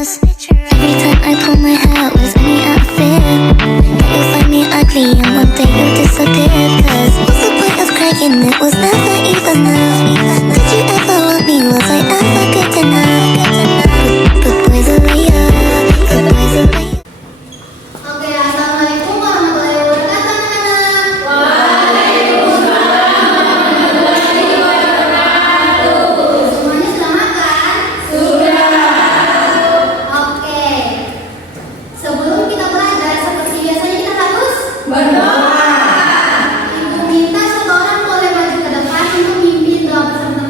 ass. Every time I pull my hair, wears any outfit. But you'll find me ugly and one day you'll disappear. Cause what's the point of crying? It was never even enough. Did you ever want me? Was I ever good enough? But boys are way up. But boys are way up. Oke, assalamualaikum warahmatullahi wabarakatuh, anak-anak. Semuanya sudah makan? Oke. Sebelum kita belajar, seperti biasanya kita harus berdoa. Ibu minta satu orang boleh maju ke depan untuk mimpin doa bersama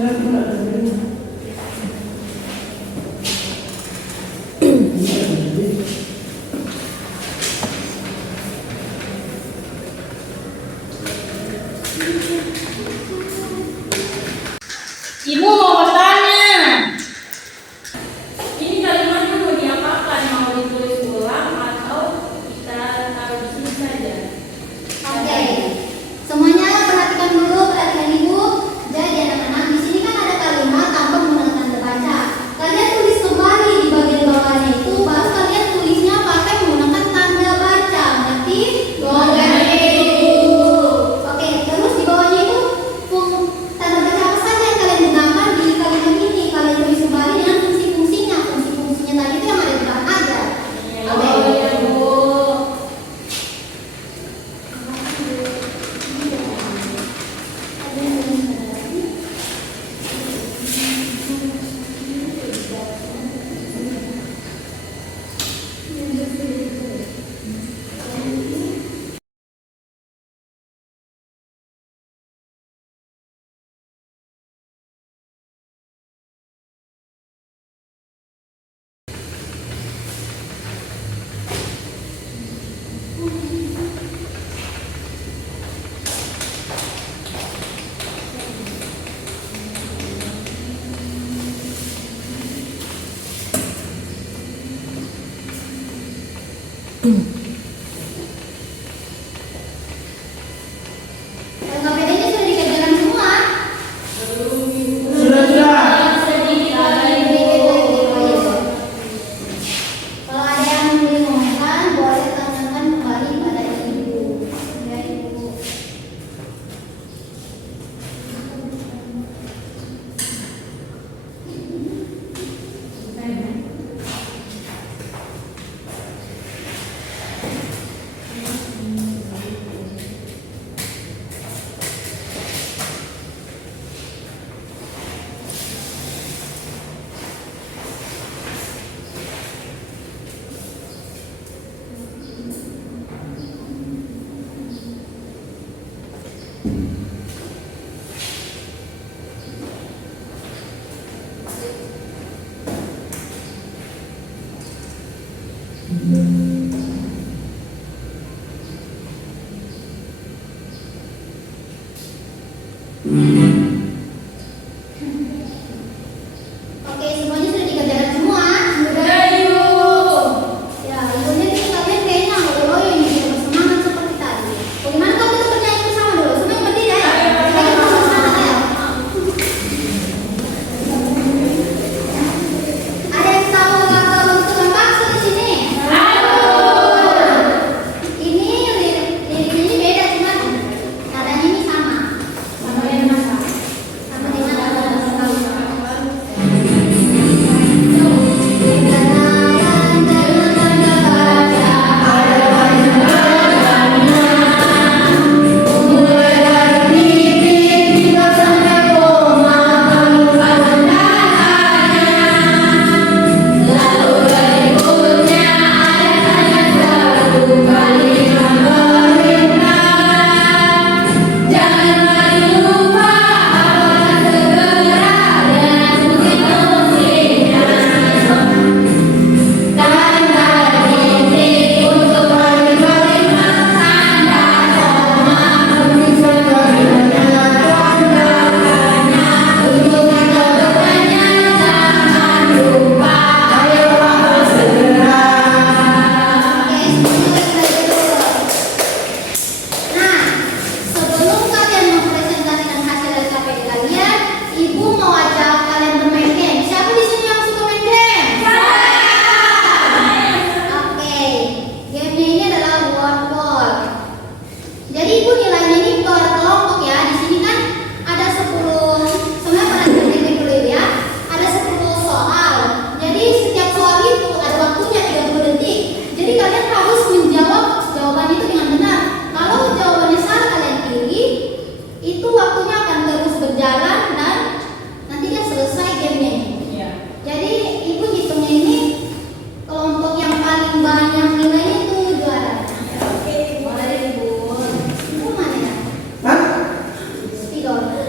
Ibu mau bertanya. Ini kalimatnya mau diapakan? Mau ditulis ulang atau kita taruh di sini saja? Oke. Semuanya perhatikan dulu, perhatikan Ibu. Jadi anak-anak, di sini kan ada kalimat tanpa menggunakan tanda baca. Kalian tulis kembali di bagian bawahnya itu, baru kalian tulisnya pakai menggunakan tanda baca. Berarti Oke, terus di bawahnya itu tanda baca apa saja yang kalian gunakan di kalimat ini. Kalian tulis kembali dengan fungsi-fungsinya. Fungsi-fungsinya tadi itu yang ada di belakang aja. Oke. Ya, Bu. KPD-nya sudah dikerjakan semua. Sedikit lagi, Bu. Kalau ada yang membingungkan, boleh tanyakan kembali pada Ibu. Ya, Ibu. Oke, semuanya sudah dikerjakan semua. Sudah, Ibu. Ya, ibunya sih kalian kayaknya nggak loyo ini biar bersemangat seperti tadi. Bagaimana kalau kita kerjain bersama dulu? Semua yang berdiri ya. Kita bersama ya. Ada yang tahu kata bentukan bakso di sini? Ini liriknya ini beda cuma nadanya ini sama. Sama dengan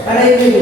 Ada ibu.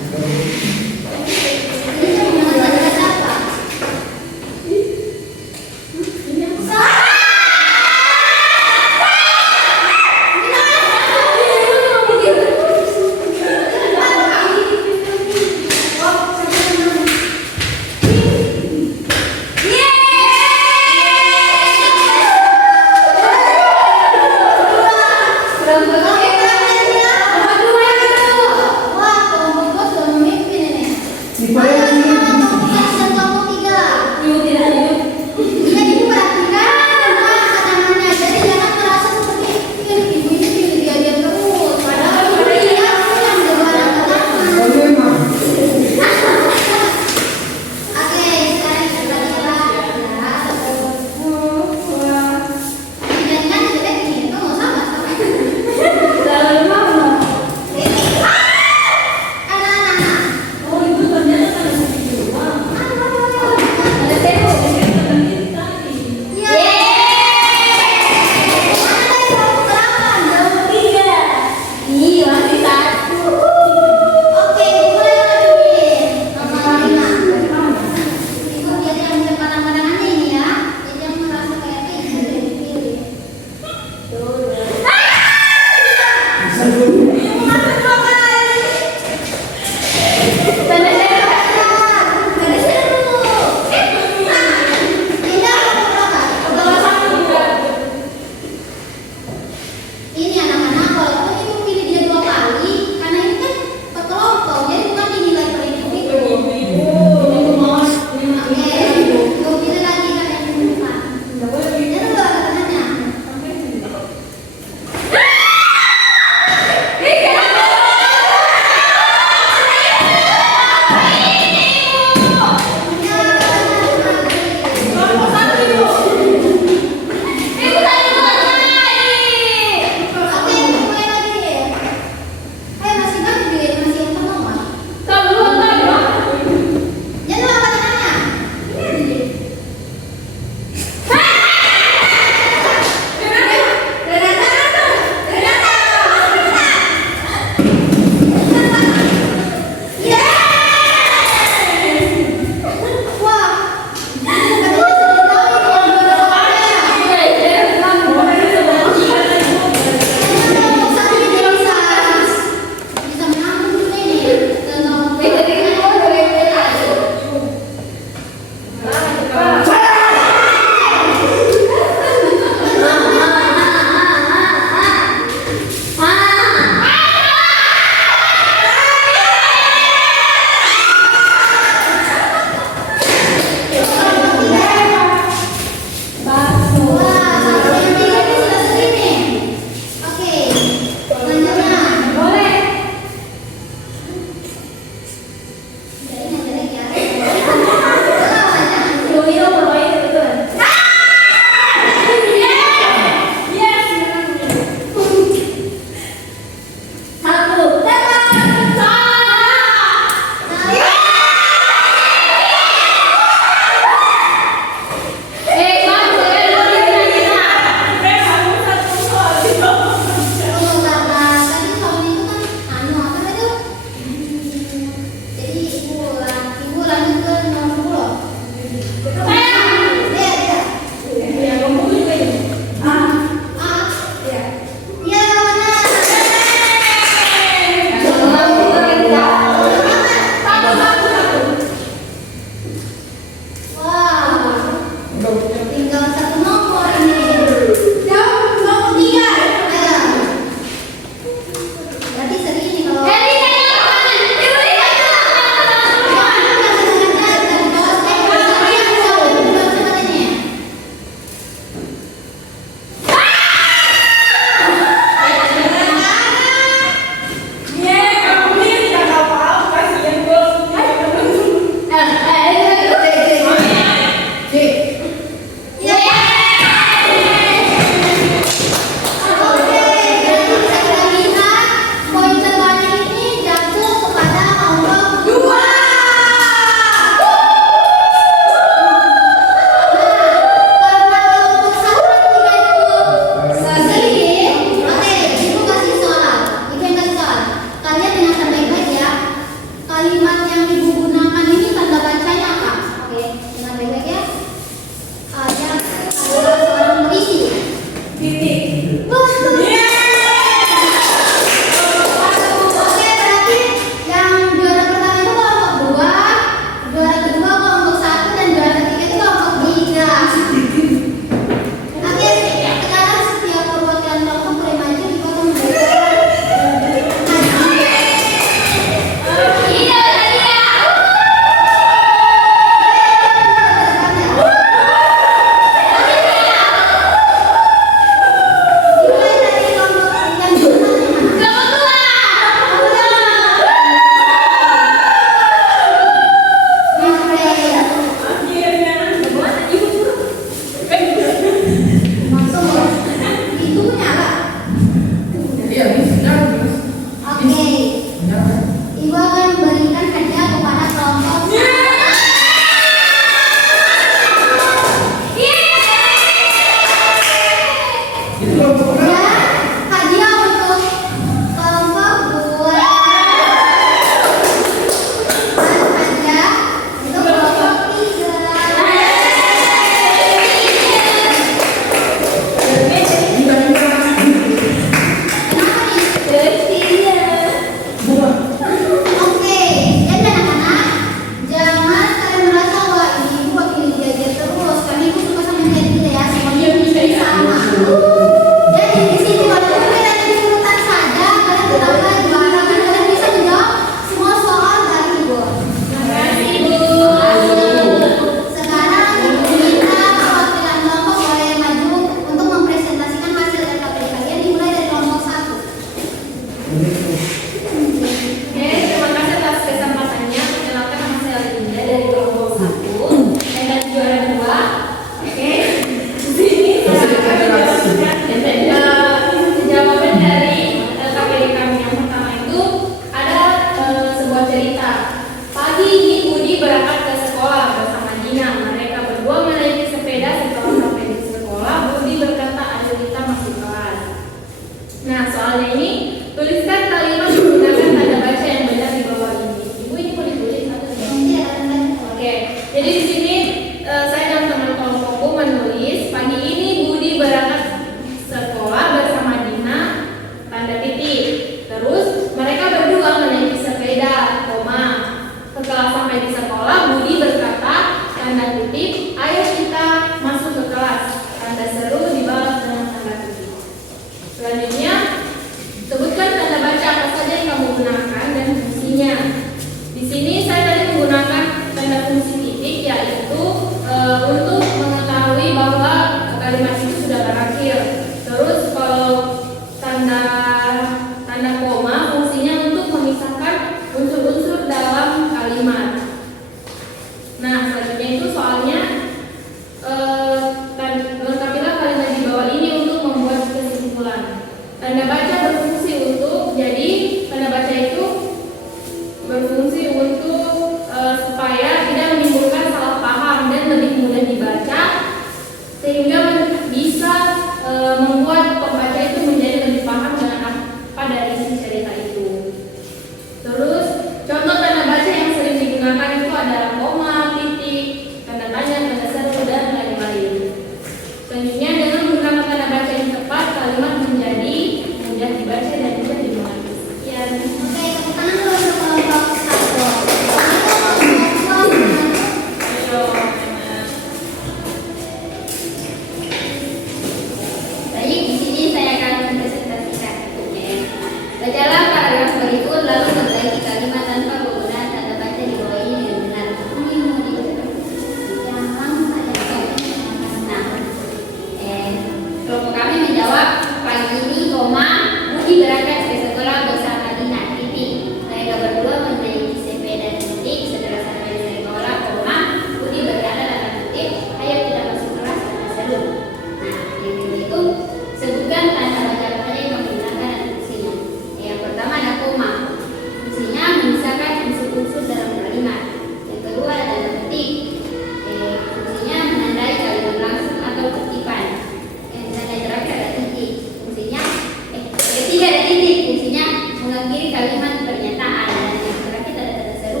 kalimat pernyataan dan yang terakhir tanda-tanda seru.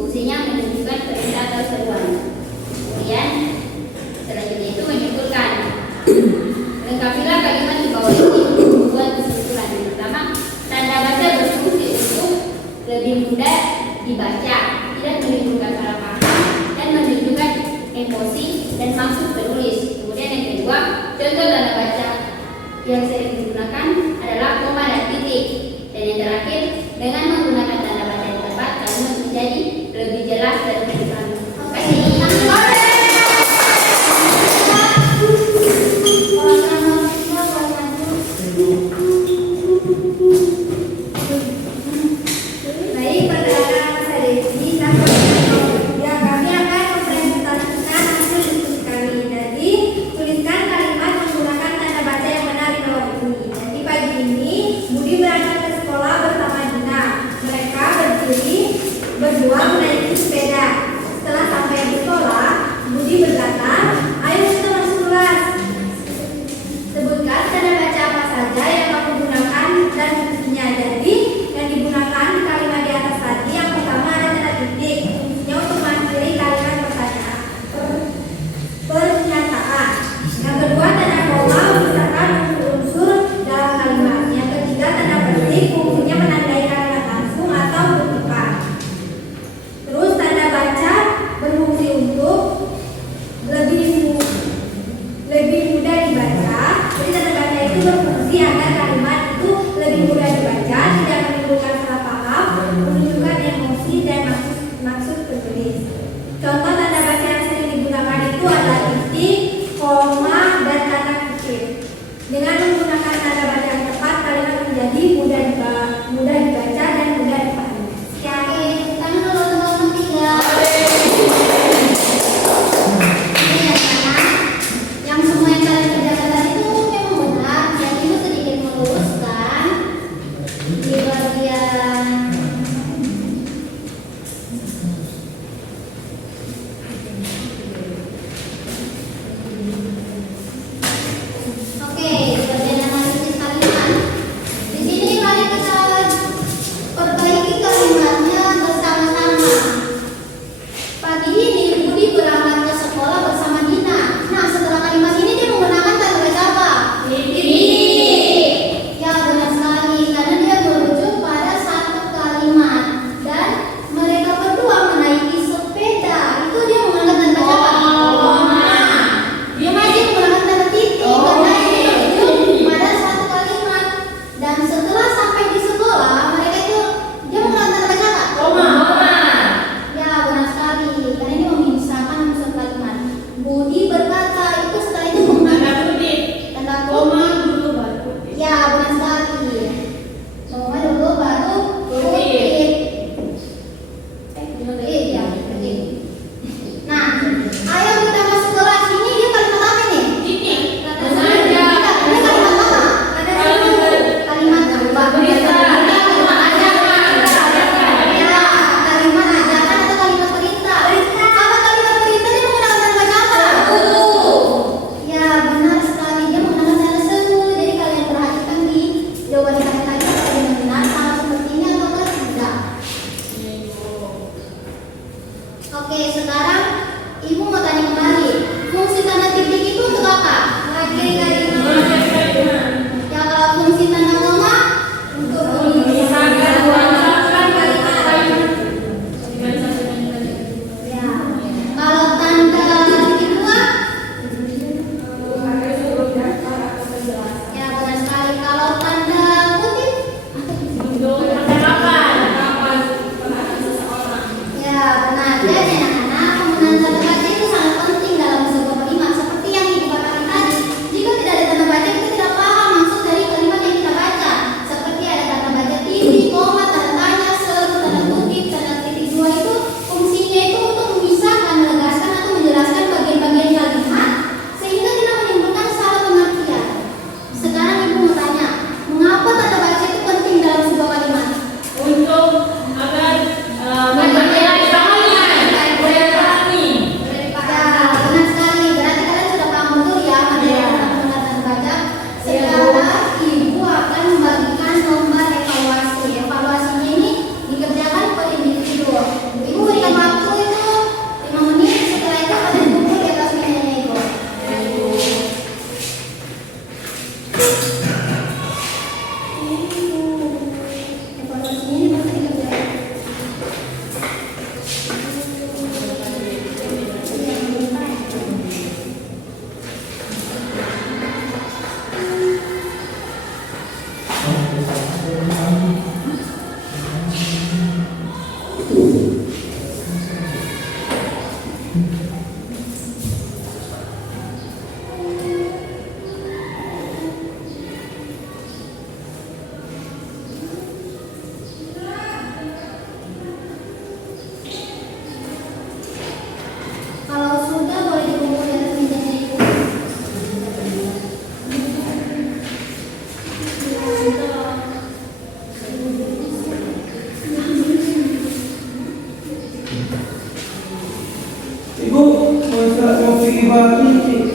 Fungsinya menunjukkan perintah atau seruan. Kemudian selanjutnya itu menyimpulkan. Lengkapilah kalimat di bawah ini untuk membuat kesimpulan. Yang pertama, tanda baca berfungsi untuk lebih mudah dibaca, tidak menimbulkan salah paham, dan menunjukkan emosi dan maksud penulis. Kemudian yang kedua, contoh tanda baca yang sering digunakan adalah koma dan titik. Dan yang terakhir, dengan menggunakan tanda baca yang tepat, kalimat menjadi lebih jelas dan dipahami. Baik, perkenalkan nama saya Desi. Ya, kami akan mempresentasikan hasil diskusi kami. Jadi, tuliskan kalimat menggunakan tanda baca yang benar di bawah ini. Jadi pagi ini Budi berangkat ke sekolah bersama Dina. Mereka berdua menaiki sepeda. Setelah sampai di sekolah, Budi berkata, "Ayo kita masuk kelas. Sebutkan tanda baca apa saja yang kamu gunakan dan fungsinya." Jadi yang digunakan di kalimat di atas tadi, yang pertama ada tanda titik, fungsinya untuk mengakhiri kalimat pernyataan. Yang kedua tanda koma memisahkan unsur dalam kalimat. Yang ketiga tanda petik, fungsinya menandai kalimat langsung atau kutipan. Terus tanda baca berfungsi untuk lebih mudah dibaca. Jadi tanda baca itu berfungsi agar kalimat itu lebih mudah dibaca, tidak menimbulkan salah paham, menunjukkan emosi dan maksud penulis. Contoh tanda baca yang sering digunakan itu adalah titik, koma, dan tanda kutip. Dengan menggunakan tanda baca yang tepat, kalimat menjadi mudah dibaca dan mudah dipahami. Oke, tangan dulu teman-teman tiga. Ini yang mana? Yang semua yang kalian kerjakan tadi itu memang benar. Yang ibu sedikit meluruskan di bagian Oke, bagian analisis kalimat. Di sini mari kita perbaiki kalimatnya bersama-sama. Pagi ini Budi berangkat ke sekolah bersama Dina. Nah, setelah kalimat ini dia menggunakan tanda baca apa? Titik. Ya, benar sekali. Karena dia merujuk pada satu kalimat. Dan mereka berdua menaiki sepeda. Itu dia menggunakan tanda baca apa? Dia masih menggunakan tanda titik. Karena ini merujuk pada satu kalimat. Dan setelah sampai di sekolah, mereka itu dia menggunakan tanda baca apa? Ya, benar sekali. Karena ini memisahkan unsur kalimat. Budi berkata itu setelah itu menggunakan tanda koma dulu baru kutip. Ya, benar sekali. Koma dulu baru kutip. Ya, kutip. Nah, ayo kita masuk kelas. Ini dia kalimat apa nih? Titik. Kata saja. Ini kalimat apa? Kalimat apa? Ya, kalimat ajakan atau kalimat perintah? Kalau kalimat perintah dia menggunakan tanda baca apa? Ya, benar sekali. Dia menggunakan tanda seru. Jadi kalian perhatikan di jawaban kalian tadi apakah ini benar sama seperti ini atau tidak? Oke, sekarang ibu mau tanya kembali. Fungsi tanda titik itu untuk apa? Mengakhiri kalimat. Ya, kalau fungsi tanda koma untuk memisahkan kalimat. Ya. Kalau tanda titik dua, ya benar sekali. Kalau tanda kutip, ya benar. Jadi anak-anak dibagi